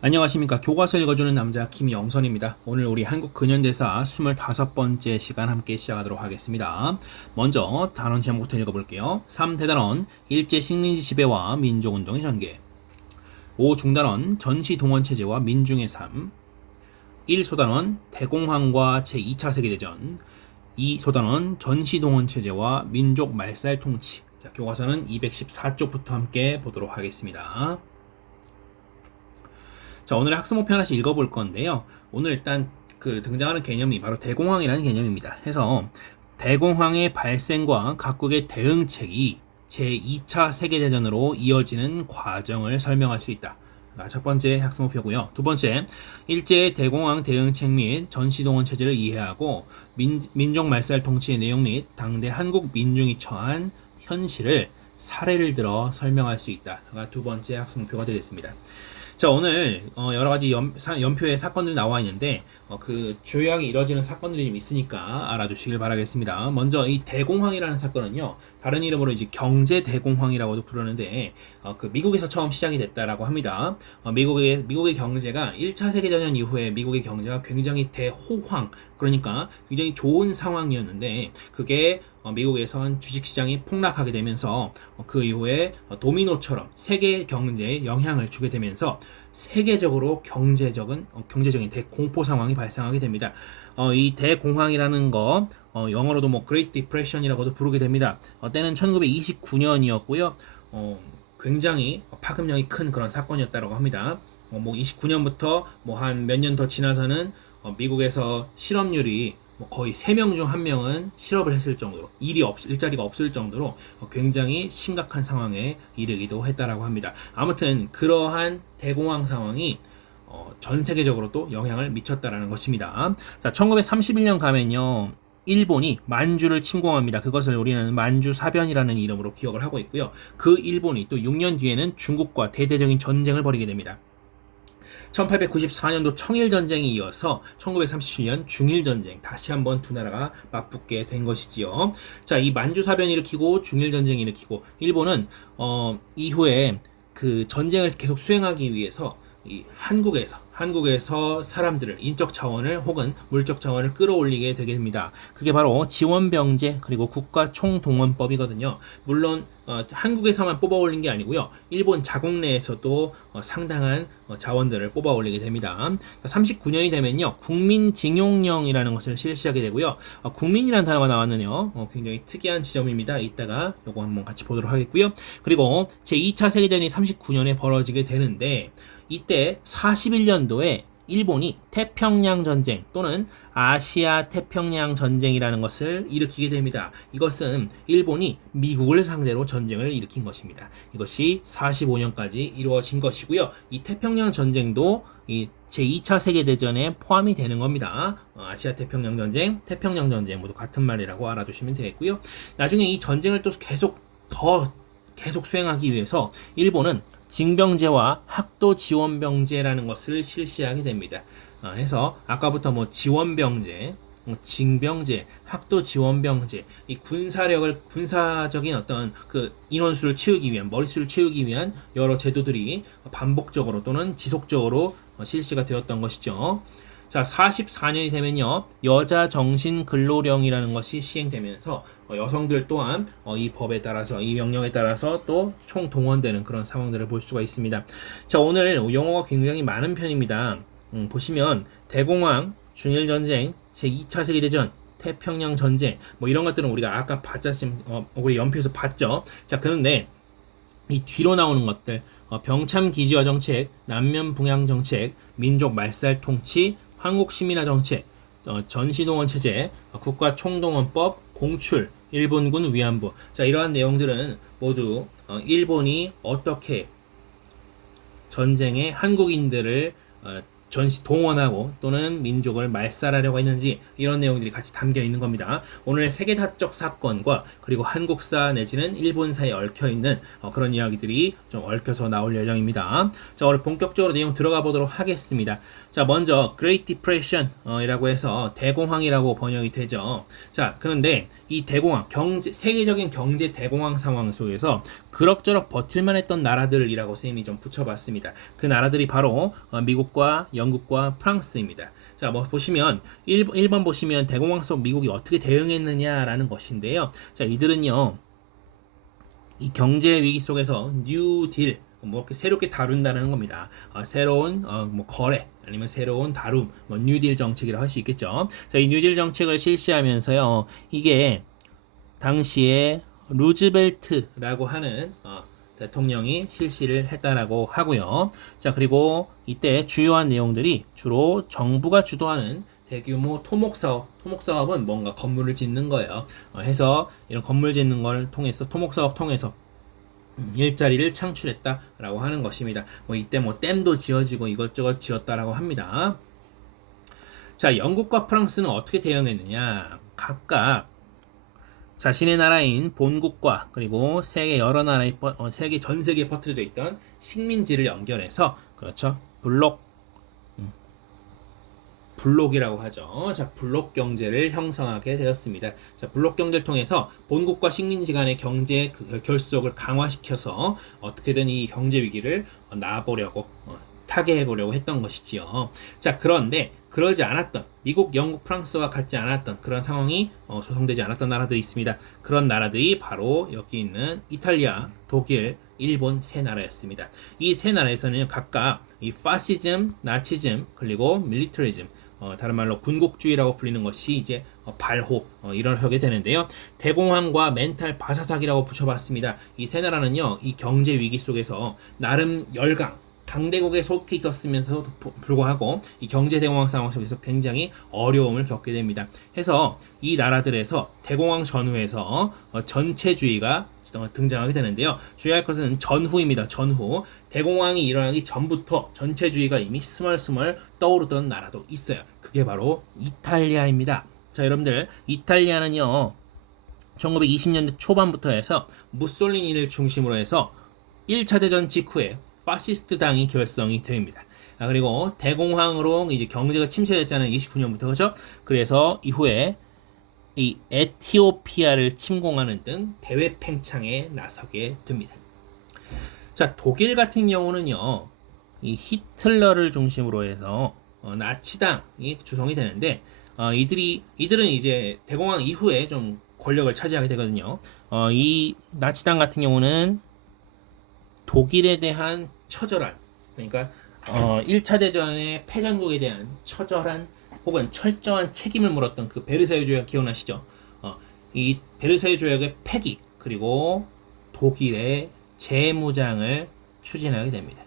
안녕하십니까. 교과서 읽어주는 남자 김영선입니다. 오늘 우리 한국 근현대사 25번째 시간 함께 시작하도록 하겠습니다. 먼저 단원 제목부터 읽어볼게요. 3대단원 일제식민지 지배와 민족운동의 전개. 5중단원 전시동원체제와 민중의 삶. 1소단원 대공황과 제2차 세계대전. 2소단원 전시동원체제와 민족 말살통치. 자, 교과서는 214쪽부터 함께 보도록 하겠습니다. 자, 오늘의 학습 목표 하나씩 읽어볼 건데요. 오늘 일단 그 등장하는 개념이 바로 대공황이라는 개념입니다. 해서 대공황의 발생과 각국의 대응책이 제2차 세계대전으로 이어지는 과정을 설명할 수 있다. 첫 번째 학습 목표고요. 두 번째, 일제의 대공황 대응책 및 전시동원 체제를 이해하고 민족 말살 통치의 내용 및 당대 한국 민중이 처한 현실을 사례를 들어 설명할 수 있다가 두 번째 학습 목표가 되겠습니다. 자, 오늘 여러 가지 연표의 사건들이 나와 있는데 그 주요하게 이뤄지는 사건들이 좀 있으니까 알아두시길 바라겠습니다. 먼저 이 대공황이라는 사건은요, 다른 이름으로 이제 경제 대공황이라고도 부르는데 그 미국에서 처음 시작이 됐다라고 합니다. 미국의 경제가 1차 세계대전 이후에 미국의 경제가 굉장히 대호황, 그러니까 굉장히 좋은 상황이었는데 그게 미국에선 주식시장이 폭락하게 되면서 그 이후에 도미노처럼 세계 경제에 영향을 주게 되면서 세계적으로 경제적인 대공포 상황이 발생하게 됩니다. 이 대공황이라는 거 영어로도 뭐 Great Depression이라고도 부르게 됩니다. 때는 1929년이었고요. 굉장히 파급력이 큰 그런 사건이었다고 합니다. 뭐 29년부터 뭐 한 몇 년 더 지나서는 미국에서 실업률이 뭐 거의 3명 중 1명은 실업을 했을 정도로 일자리가 없을 정도로 굉장히 심각한 상황에 이르기도 했다라고 합니다. 아무튼 그러한 대공황 상황이 전 세계적으로 또 영향을 미쳤다라는 것입니다. 자, 1931년 가면요. 일본이 만주를 침공합니다. 그것을 우리는 만주사변이라는 이름으로 기억을 하고 있고요. 그 일본이 또 6년 뒤에는 중국과 대대적인 전쟁을 벌이게 됩니다. 1894년도 청일전쟁이 이어서 1937년 중일전쟁, 다시 한번 두 나라가 맞붙게 된 것이지요. 자, 이 만주사변 일으키고 중일전쟁 일으키고 일본은 이후에 그 전쟁을 계속 수행하기 위해서 이 한국에서 사람들을 인적 자원을 혹은 물적 자원을 끌어올리게 되게 됩니다. 그게 바로 지원병제 그리고 국가총동원법이거든요. 물론 한국에서만 뽑아올린 게 아니고요. 일본 자국 내에서도 상당한 자원들을 뽑아올리게 됩니다. 39년이 되면요. 국민징용령이라는 것을 실시하게 되고요. 국민이라는 단어가 나왔는데요. 굉장히 특이한 지점입니다. 이따가 요거 한번 같이 보도록 하겠고요. 그리고 제2차 세계대전이 39년에 벌어지게 되는데 이때 41년도에 일본이 태평양 전쟁 또는 아시아 태평양 전쟁이라는 것을 일으키게 됩니다. 이것은 일본이 미국을 상대로 전쟁을 일으킨 것입니다. 이것이 45년까지 이루어진 것이고요. 이 태평양 전쟁도 이 제2차 세계대전에 포함이 되는 겁니다. 아시아 태평양 전쟁, 태평양 전쟁 모두 같은 말이라고 알아두시면 되겠고요. 나중에 이 전쟁을 또 계속 수행하기 위해서 일본은 징병제와 학도 지원병제라는 것을 실시하게 됩니다. 해서 아까부터 뭐 지원병제, 징병제, 학도 지원병제, 이 군사적인 어떤 그 인원수를 채우기 위한, 머릿수를 채우기 위한 여러 제도들이 반복적으로 또는 지속적으로 실시가 되었던 것이죠. 자, 44년이 되면요, 여자 정신 근로령이라는 것이 시행되면서 여성들 또한 이 법에 따라서, 이 명령에 따라서 또 총동원되는 그런 상황들을 볼 수가 있습니다. 자, 오늘 용어가 굉장히 많은 편입니다. 보시면 대공황, 중일전쟁, 제2차 세계대전, 태평양 전쟁, 뭐 이런 것들은 우리가 아까 우리 연표에서 봤죠. 자, 그런데 이 뒤로 나오는 것들, 병참 기지화 정책, 남면 분양 정책, 민족 말살 통치, 한국 시민화 정책, 전시동원 체제, 국가 총동원법, 공출, 일본군 위안부. 자, 이러한 내용들은 모두 일본이 어떻게 전쟁에 한국인들을 동원하고 또는 민족을 말살하려고 했는지 이런 내용들이 같이 담겨 있는 겁니다. 오늘의 세계사적 사건과 그리고 한국사 내지는 일본사에 얽혀있는 그런 이야기들이 좀 얽혀서 나올 예정입니다. 자, 오늘 본격적으로 내용 들어가 보도록 하겠습니다. 자, 먼저 Great Depression 이라고 해서 대공황이라고 번역이 되죠. 자, 그런데 이 대공황, 세계적인 경제 대공황 상황 속에서 그럭저럭 버틸만 했던 나라들이라고 쌤이 좀 붙여봤습니다. 그 나라들이 바로 미국과 영국과 프랑스입니다. 자, 뭐 보시면 1번 보시면 대공황 속 미국이 어떻게 대응했느냐라는 것인데요. 자, 이들은요. 이 경제 위기 속에서 뉴딜 뭐 이렇게 새롭게 다룬다는 겁니다. 새로운 뭐 거래 아니면 새로운 다룸 뭐 뉴딜 정책이라고 할 수 있겠죠. 자, 이 뉴딜 정책을 실시하면서요. 이게 당시에 루즈벨트라고 하는 대통령이 실시를 했다라고 하고요. 자, 그리고 이때 주요한 내용들이 주로 정부가 주도하는 대규모 토목사업은 뭔가 건물을 짓는 거예요. 해서 이런 건물 짓는 걸 통해서 토목사업 통해서 일자리를 창출했다라고 하는 것입니다. 뭐 이때 뭐 댐도 지어지고 이것저것 지었다라고 합니다. 자, 영국과 프랑스는 어떻게 대응했느냐? 각각 자신의 나라인 본국과 그리고 세계 여러 나라의 전 세계에 퍼뜨려져 있던 식민지를 연결해서 그렇죠. 블록이라고 하죠. 자, 블록 경제를 형성하게 되었습니다. 자, 블록 경제를 통해서 본국과 식민지 간의 경제 결속을 강화시켜서 어떻게든 이 경제 위기를 타개해보려고 했던 것이지요. 자, 그런데 그러지 않았던 미국, 영국, 프랑스와 같지 않았던 그런 상황이 조성되지 않았던 나라들이 있습니다. 그런 나라들이 바로 여기 있는 이탈리아, 독일, 일본 세 나라였습니다. 이 세 나라에서는 각각 이 파시즘, 나치즘, 그리고 밀리터리즘 다른 말로 군국주의라고 불리는 것이 이제 발호 이렇게 되는데요. 대공황과 멘탈 바사삭이라고 붙여봤습니다. 이 세 나라는요, 이 경제 위기 속에서 나름 강대국에 속해 있었으면서도 불구하고 이 경제 대공황 상황 속에서 굉장히 어려움을 겪게 됩니다. 해서 이 나라들에서 대공황 전후에서 전체주의가 등장하게 되는데요. 주의할 것은 전후입니다. 전후. 대공황이 일어나기 전부터 전체주의가 이미 스멀스멀 떠오르던 나라도 있어요. 그게 바로 이탈리아입니다. 자, 여러분들, 이탈리아는요, 1920년대 초반부터 해서 무솔리니를 중심으로 해서 1차 대전 직후에 파시스트 당이 결성이 됩니다. 그리고 대공황으로 이제 경제가 침체됐잖아요. 29년부터 그죠? 그래서 이후에 이 에티오피아를 침공하는 등 대외 팽창에 나서게 됩니다. 자, 독일 같은 경우는요, 이 히틀러를 중심으로 해서 나치당이 구성이 되는데 이들은 이제 대공황 이후에 좀 권력을 차지하게 되거든요. 이 나치당 같은 경우는 독일에 대한 처절한, 그러니까 1차 대전의 패전국에 대한 처절한 혹은 철저한 책임을 물었던 그 베르사유 조약 기억나시죠? 이 베르사유 조약의 폐기 그리고 독일의 재무장을 추진하게 됩니다.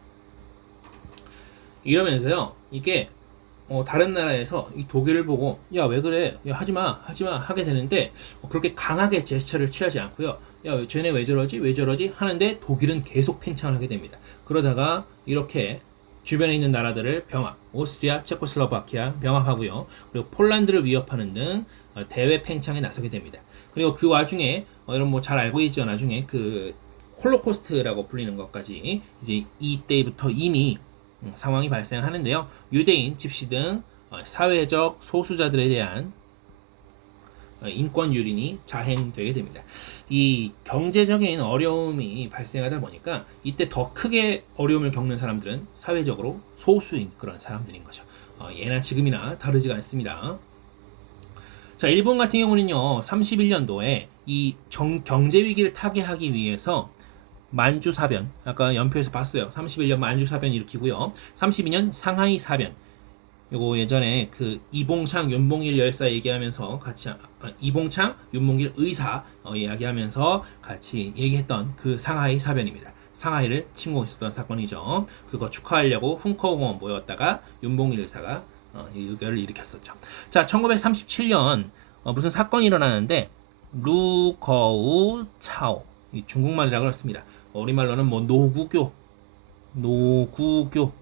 이러면서요, 이게 다른 나라에서 이 독일을 보고 야, 왜 그래? 야, 하지마 하게 되는데 그렇게 강하게 제스처를 취하지 않고요. 야, 쟤네 왜 저러지 하는데 독일은 계속 팽창을 하게 됩니다. 그러다가 이렇게 주변에 있는 나라들을 병합, 오스트리아, 체코슬로바키아 병합하고요. 그리고 폴란드를 위협하는 등 대외 팽창에 나서게 됩니다. 그리고 그 와중에 여러분 뭐 잘 알고 있죠. 나중에 그 홀로코스트라고 불리는 것까지 이제 이때부터 이미 상황이 발생하는데요. 유대인, 집시 등 사회적 소수자들에 대한 인권 유린이 자행되게 됩니다. 이 경제적인 어려움이 발생하다 보니까 이때 더 크게 어려움을 겪는 사람들은 사회적으로 소수인 그런 사람들인 거죠. 예나 지금이나 다르지가 않습니다. 자, 일본 같은 경우는요, 31년도에 이 경제 위기를 타개하기 위해서 만주 사변, 아까 연표에서 봤어요. 31년 만주 사변 일으키고요. 32년 상하이 사변. 요거 예전에 그 이봉창, 윤봉길 열사 얘기하면서 같이 이봉창, 윤봉길 의사 이야기하면서 같이 얘기했던 그 상하이 사변입니다. 상하이를 침공했었던 사건이죠. 그거 축하하려고 훈커공원 모였다가 윤봉길 의사가 의결을 일으켰었죠. 자, 1937년 무슨 사건이 일어나는데 루거우 차오, 이 중국말이라고 그렇습니다. 우리말로는 뭐 노구교라고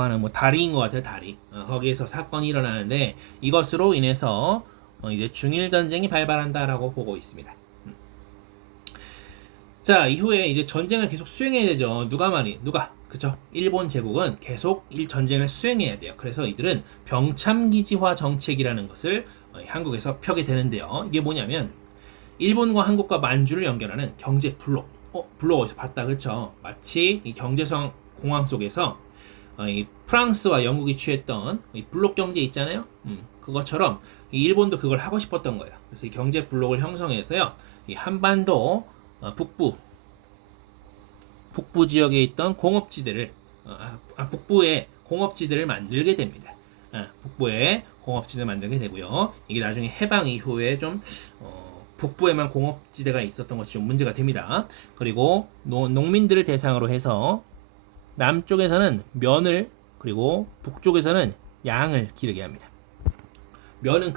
하는 뭐 다리인 것 같아요. 다리. 거기에서 사건이 일어나는데 이것으로 인해서 이제 중일 전쟁이 발발한다라고 보고 있습니다. 자, 이후에 이제 전쟁을 계속 수행해야 되죠. 누가 그죠? 일본 제국은 계속 전쟁을 수행해야 돼요. 그래서 이들은 병참기지화 정책이라는 것을 한국에서 펴게 되는데요. 이게 뭐냐면 일본과 한국과 만주를 연결하는 경제 블록. 블록 어디서 봤다, 그쵸? 마치 이 경제성 공항 속에서 이 프랑스와 영국이 취했던 이 블록 경제 있잖아요. 그것처럼 이 일본도 그걸 하고 싶었던 거예요. 그래서 이 경제 블록을 형성해서요, 이 한반도 북부 지역에 있던 공업지대를 북부의 공업지대를 만들게 됩니다. 북부에 공업지대를 만들게 되고요. 이게 나중에 해방 이후에 좀 북부에만 공업지대가 있었던 것이 좀 문제가 됩니다. 그리고 농민들을 대상으로 해서 남쪽에서는 면을, 그리고 북쪽에서는 양을 기르게 합니다. 면은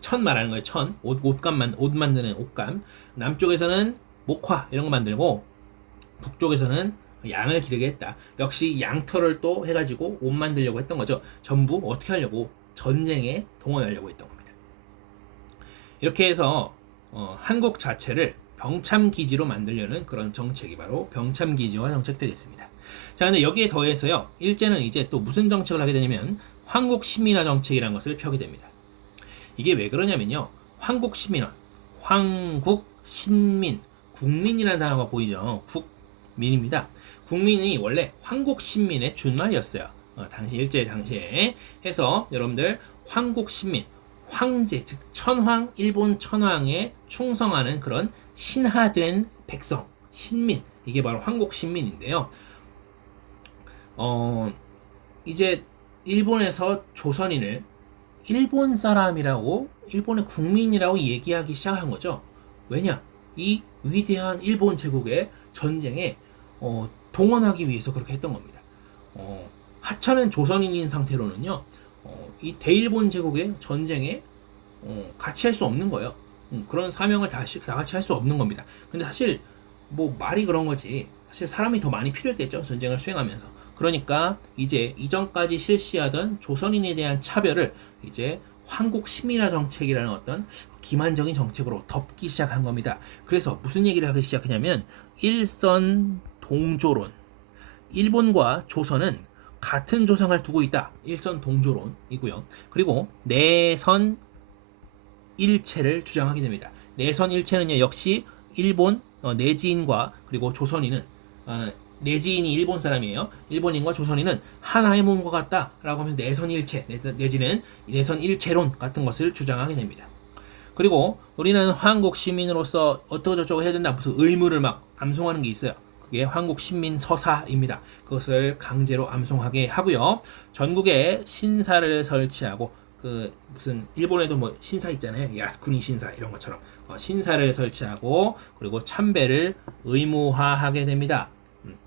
천 말하는 거예요. 옷 만드는 옷감. 남쪽에서는 목화 이런 거 만들고 북쪽에서는 양을 기르게 했다. 역시 양털을 또 해가지고 옷 만들려고 했던 거죠. 전부 어떻게 하려고? 전쟁에 동원하려고 했던 겁니다. 이렇게 해서 한국 자체를 병참기지로 만들려는 그런 정책이 바로 병참기지화 정책 되겠습니다. 자, 근데 여기에 더해서요, 일제는 이제 또 무슨 정책을 하게 되냐면 황국시민화 정책이라는 것을 펴게 됩니다. 이게 왜 그러냐면요, 황국시민화, 황국신민, 국민이라는 단어가 보이죠. 국민입니다. 국민이 원래 황국신민의 준말이었어요. 당시 일제 당시에. 해서 여러분들 황국신민, 황제, 즉 천황, 일본 천황에 충성하는 그런 신하된 백성, 신민, 이게 바로 황국신민인데요. 이제 일본에서 조선인을 일본 사람이라고, 일본의 국민이라고 얘기하기 시작한 거죠. 왜냐? 이 위대한 일본 제국의 전쟁에 동원하기 위해서 그렇게 했던 겁니다. 하찮은 조선인인 상태로는요, 이 대일본 제국의 전쟁에 같이 할 수 없는 거예요. 그런 사명을 다 같이 할 수 없는 겁니다. 근데 사실 뭐 말이 그런 거지, 사실 사람이 더 많이 필요했겠죠, 전쟁을 수행하면서. 그러니까 이제 이전까지 실시하던 조선인에 대한 차별을 이제 한국 시민화 정책이라는 어떤 기만적인 정책으로 덮기 시작한 겁니다. 그래서 무슨 얘기를 하기 시작하냐면 일선 동조론, 일본과 조선은 같은 조상을 두고 있다, 일선 동조론이고요. 그리고 내선 일체를 주장하게 됩니다. 내선 일체는요, 역시 일본 내지인과 그리고 조선인은 내지인이 일본 사람이에요. 일본인과 조선인은 하나의 몸과 같다라고 하면서 내선일체 내지는 내선일체론 같은 것을 주장하게 됩니다. 그리고 우리는 한국 시민으로서 어떠고저쩌고 해야 된다, 무슨 의무를 막 암송하는 게 있어요. 그게 한국 신민 서사입니다. 그것을 강제로 암송하게 하고요. 전국에 신사를 설치하고, 무슨 일본에도 뭐 신사 있잖아요. 야스쿠니 신사 이런 것처럼 신사를 설치하고, 그리고 참배를 의무화하게 됩니다.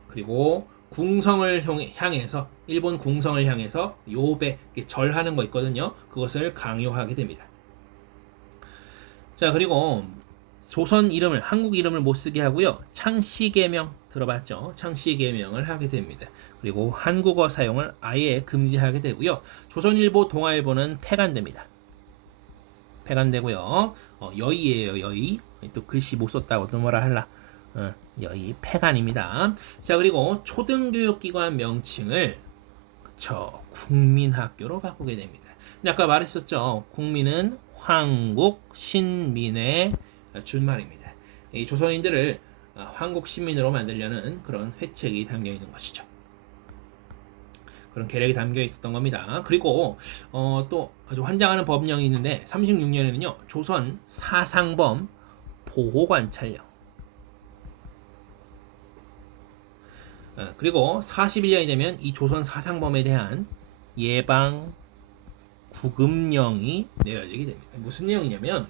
그리고 궁성을 향해서, 일본 궁성을 향해서 요배, 절하는 거 있거든요. 그것을 강요하게 됩니다. 자, 그리고 조선 이름을, 한국 이름을 못 쓰게 하고요. 창씨개명 들어봤죠? 창씨개명을 하게 됩니다. 그리고 한국어 사용을 아예 금지하게 되고요. 조선일보, 동아일보는 폐간됩니다. 폐간되고요. 여의예요, 여의. 또 글씨 못 썼다고 또 뭐라 할라. 여의 폐간입니다. 자, 그리고 초등교육기관 명칭을 국민학교로 바꾸게 됩니다. 근데 아까 말했었죠. 국민은 황국 신민의 준말입니다. 이 조선인들을 황국 신민으로 만들려는 그런 회책이 담겨 있는 것이죠. 그런 계략이 담겨 있었던 겁니다. 그리고 또 아주 환장하는 법령이 있는데 36년에는요. 조선 사상범 보호관찰령, 그리고 41년이 되면 이 조선 사상범에 대한 예방 구금령이 내려지게 됩니다. 무슨 내용이냐면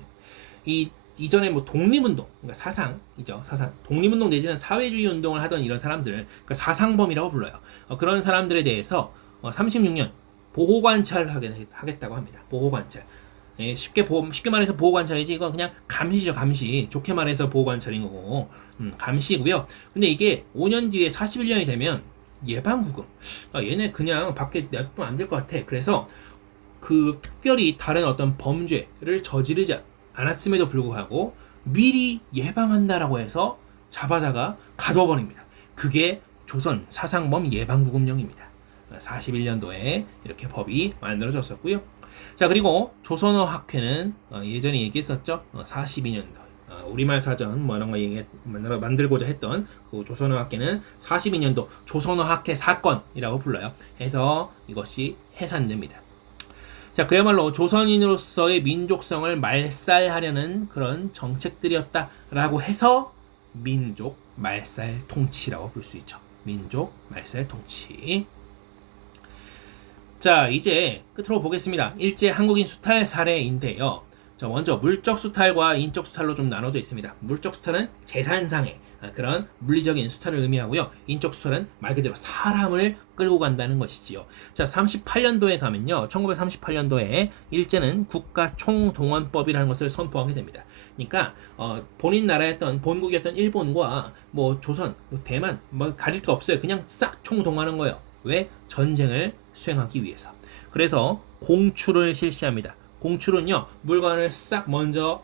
이전에 뭐 독립운동, 그러니까 사상이죠. 독립운동 내지는 사회주의 운동을 하던 이런 사람들, 그러니까 사상범이라고 불러요. 그런 사람들에 대해서 36년 보호관찰하겠다고 합니다. 보호관찰. 쉽게 말해서 보호관찰이지, 이건 그냥 감시죠, 감시. 좋게 말해서 보호관찰인 거고, 감시고요. 근데 이게 5년 뒤에 41년이 되면 예방구금. 얘네 그냥 밖에 냅두면 안 될 것 같아. 그래서 특별히 다른 어떤 범죄를 저지르지 않았음에도 불구하고 미리 예방한다라고 해서 잡아다가 가둬버립니다. 그게 조선 사상범 예방구금령입니다. 41년도에 이렇게 법이 만들어졌었고요. 자, 그리고 조선어 학회는 예전에 얘기했었죠. 42년도 우리말 사전 뭐 이런 거 만들고자 했던 그 조선어 학회는 42년도 조선어 학회 사건이라고 불러요. 해서 이것이 해산됩니다. 자, 그야말로 조선인으로서의 민족성을 말살하려는 그런 정책들이었다라고 해서 민족 말살 통치라고 볼 수 있죠. 민족 말살 통치. 자, 이제 끝으로 보겠습니다. 일제 한국인 수탈 사례인데요. 자, 먼저 물적 수탈과 인적 수탈로 좀 나눠져 있습니다. 물적 수탈은 재산상의 그런 물리적인 수탈을 의미하고요. 인적 수탈은 말 그대로 사람을 끌고 간다는 것이지요. 자, 38년도에 가면요. 1938년도에 일제는 국가 총동원법이라는 것을 선포하게 됩니다. 그러니까 본인 나라였던 본국이었던 일본과 뭐 조선, 뭐 대만 뭐 가릴 게 없어요. 그냥 싹 총동원하는 거예요. 왜? 전쟁을 수행하기 위해서. 그래서 공출을 실시합니다. 공출은요, 물건을 싹 먼저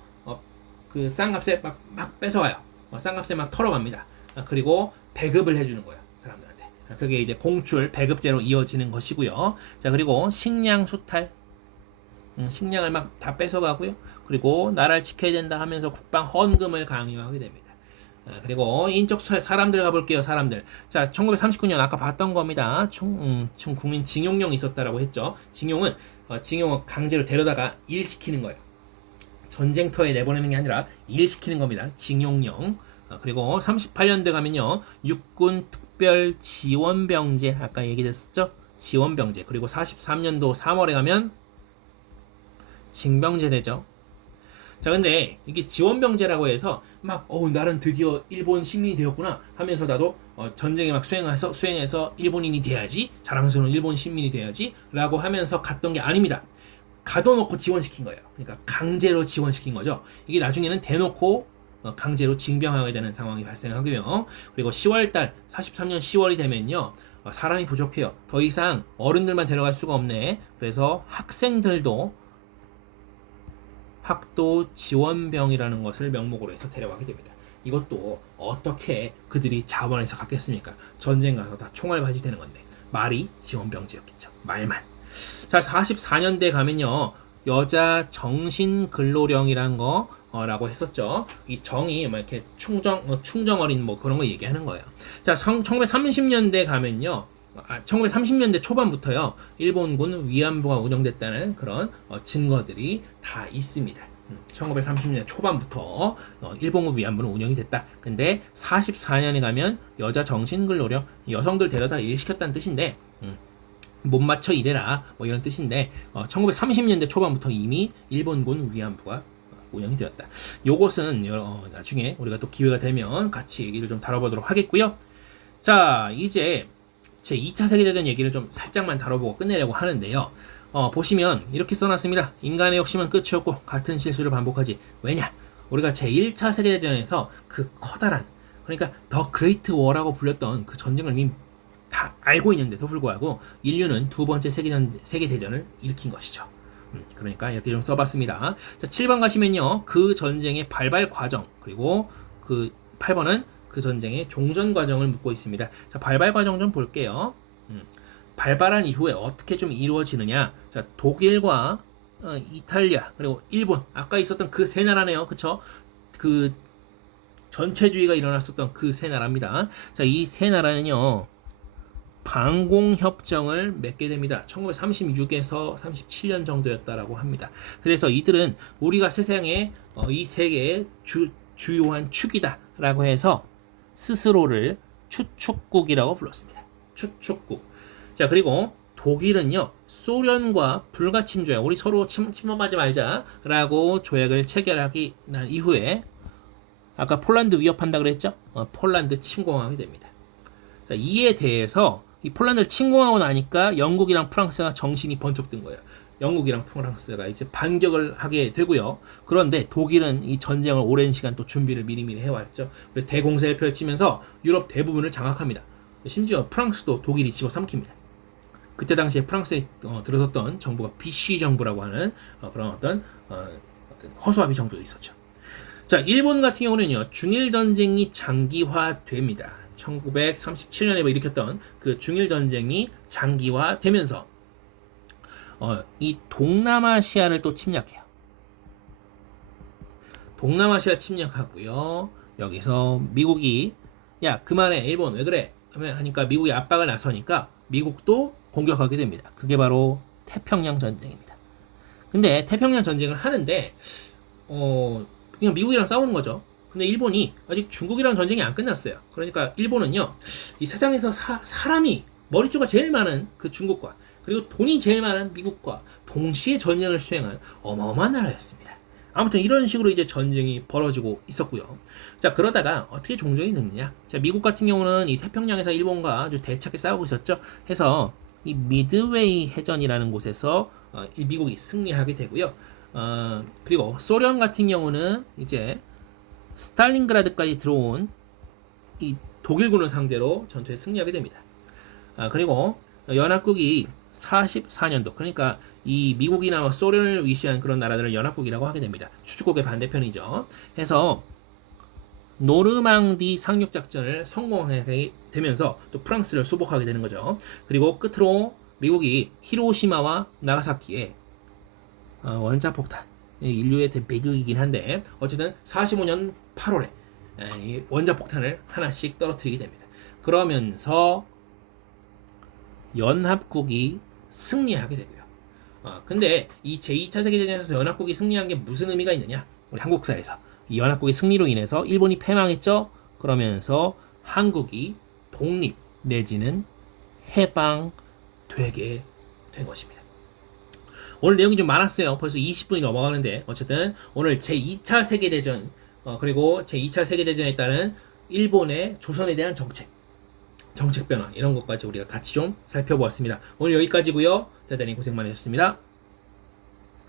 그 싼값에 막 뺏어와요. 싼값에 막 털어갑니다. 그리고 배급을 해주는 거예요, 사람들한테. 그게 이제 공출, 배급제로 이어지는 것이고요. 자, 그리고 식량 수탈, 식량을 막 다 뺏어가고요. 그리고 나라를 지켜야 된다 하면서 국방 헌금을 강요하게 됩니다. 그리고 인적 수탈 사람들 가볼게요. 사람들. 자, 1939년 아까 봤던 겁니다. 국민 징용령이 있었다라고 했죠. 징용은 징용을 강제로 데려다가 일시키는 거예요. 전쟁터에 내보내는 게 아니라 일시키는 겁니다. 징용령. 그리고 38년대 가면요. 육군 특별 지원병제 아까 얘기했었죠. 지원병제. 그리고 43년도 3월에 가면 징병제 되죠. 자, 근데 이게 지원병제라고 해서 막 나는 드디어 일본 식민이 되었구나 하면서 나도 전쟁에 막 수행해서 일본인이 돼야지, 자랑스러운 일본 시민이 돼야지 라고 하면서 갔던 게 아닙니다. 가둬놓고 지원시킨 거예요. 그러니까 강제로 지원시킨 거죠. 이게 나중에는 대놓고 강제로 징병하게 되는 상황이 발생하고요. 그리고 10월달 43년 10월이 되면요, 사람이 부족해요. 더 이상 어른들만 데려갈 수가 없네. 그래서 학생들도 학도 지원병이라는 것을 명목으로 해서 데려가게 됩니다. 이것도 어떻게 그들이 자원해서 갔겠습니까? 전쟁 가서 다 총알바지 되는 건데, 말이 지원병제였겠죠. 말만. 자, 44년대 가면요, 여자 정신근로령이란 거라고 했었죠. 이 정이 막 이렇게 충정 어린 뭐 그런 거 얘기하는 거예요. 자, 1930년대 가면요, 1930년대 초반부터요, 일본군 위안부가 운영됐다는 그런 증거들이 다 있습니다. 1930년대 초반부터 일본군 위안부는 운영이 됐다. 근데 44년에 가면 여자 정신근로령, 여성들 데려다 일시켰다는 뜻인데, 못 맞춰 일해라 뭐 이런 뜻인데, 1930년대 초반부터 이미 일본군 위안부가 운영이 되었다. 요것은 나중에 우리가 또 기회가 되면 같이 얘기를 좀 다뤄보도록 하겠고요. 자, 이제 제 2차 세계대전 얘기를 좀 살짝만 다뤄보고 끝내려고 하는데요. 보시면 이렇게 써놨습니다. 인간의 욕심은 끝이 없고 같은 실수를 반복하지. 왜냐? 우리가 제 1차 세계대전에서 그 커다란, 그러니까 더 그레이트 워라고 불렸던 그 전쟁을 이미 다 알고 있는데도 불구하고 인류는 두 번째 세계대전을 일으킨 것이죠. 그러니까 이렇게 좀 써봤습니다. 자, 7번 가시면요, 그 전쟁의 발발 과정, 그리고 그 8번은 그 전쟁의 종전 과정을 묻고 있습니다. 자, 발발 과정 좀 볼게요. 발발한 이후에 어떻게 좀 이루어지느냐. 자, 독일과 이탈리아 그리고 일본, 아까 있었던 그 세 나라네요. 그쵸? 그 전체주의가 일어났었던 그 세 나라입니다. 자, 이 세 나라는요, 방공협정을 맺게 됩니다. 1936에서 37년 정도였다라고 합니다. 그래서 이들은 우리가 세상에 이 세계의 주요한 축이다라고 해서 스스로를 추축국이라고 불렀습니다. 추축국. 자, 그리고 독일은요, 소련과 불가침 조약, 우리 서로 침범하지 말자라고 조약을 체결하기 난 이후에, 아까 폴란드 위협한다 그랬죠? 폴란드 침공하게 됩니다. 자, 이에 대해서 이 폴란드를 침공하고 나니까 영국이랑 프랑스가 정신이 번쩍 든 거예요. 영국이랑 프랑스가 이제 반격을 하게 되고요. 그런데 독일은 이 전쟁을 오랜 시간 또 준비를 미리미리 해왔죠. 그래서 대공세를 펼치면서 유럽 대부분을 장악합니다. 심지어 프랑스도 독일이 집어삼킵니다. 그때 당시에 프랑스에 들어섰던 정부가 비시 정부라고 하는 그런 어떤 허수아비 정부도 있었죠. 자, 일본 같은 경우는요, 중일 전쟁이 장기화됩니다. 1937년에 뭐 일으켰던 그 중일 전쟁이 장기화되면서 이 동남아시아를 또 침략해요. 동남아시아 침략하고요. 여기서 미국이 야 그만해 일본 왜 그래 하니까 미국이 압박을 나서니까 미국도 공격하게 됩니다. 그게 바로 태평양 전쟁입니다. 근데 태평양 전쟁을 하는데 그냥 미국이랑 싸우는 거죠. 근데 일본이 아직 중국이랑 전쟁이 안 끝났어요. 그러니까 일본은요, 이 세상에서 사람이 머릿수가 제일 많은 그 중국과 그리고 돈이 제일 많은 미국과 동시에 전쟁을 수행한 어마어마한 나라였습니다. 아무튼 이런 식으로 이제 전쟁이 벌어지고 있었고요. 자, 그러다가 어떻게 종전이 됐느냐? 자, 미국 같은 경우는 이 태평양에서 일본과 아주 대차게 싸우고 있었죠. 해서 이 미드웨이 해전이라는 곳에서 미국이 승리하게 되고요. 그리고 소련 같은 경우는 이제 스탈린그라드까지 들어온 이 독일군을 상대로 전투에 승리하게 됩니다. 그리고 연합국이 44년도, 그러니까 이 미국이나 소련을 위시한 그런 나라들을 연합국이라고 하게 됩니다. 추축국의 반대편이죠. 해서 노르망디 상륙작전을 성공하게 되면서 또 프랑스를 수복하게 되는 거죠. 그리고 끝으로 미국이 히로시마와 나가사키에 원자폭탄, 인류의 대비극이긴 한데 어쨌든 45년 8월에 원자폭탄을 하나씩 떨어뜨리게 됩니다. 그러면서 연합국이 승리하게 되고요. 근데 이 제2차 세계대전에서 연합국이 승리한 게 무슨 의미가 있느냐? 우리 한국사에서 이 연합국의 승리로 인해서 일본이 패망했죠. 그러면서 한국이 독립 내지는 해방되게 된 것입니다. 오늘 내용이 좀 많았어요. 벌써 20분이 넘어가는데 어쨌든 오늘 제2차 세계대전 그리고 제2차 세계대전에 따른 일본의 조선에 대한 정책 변화 이런 것까지 우리가 같이 좀 살펴보았습니다. 오늘 여기까지고요. 대단히 고생 많으셨습니다.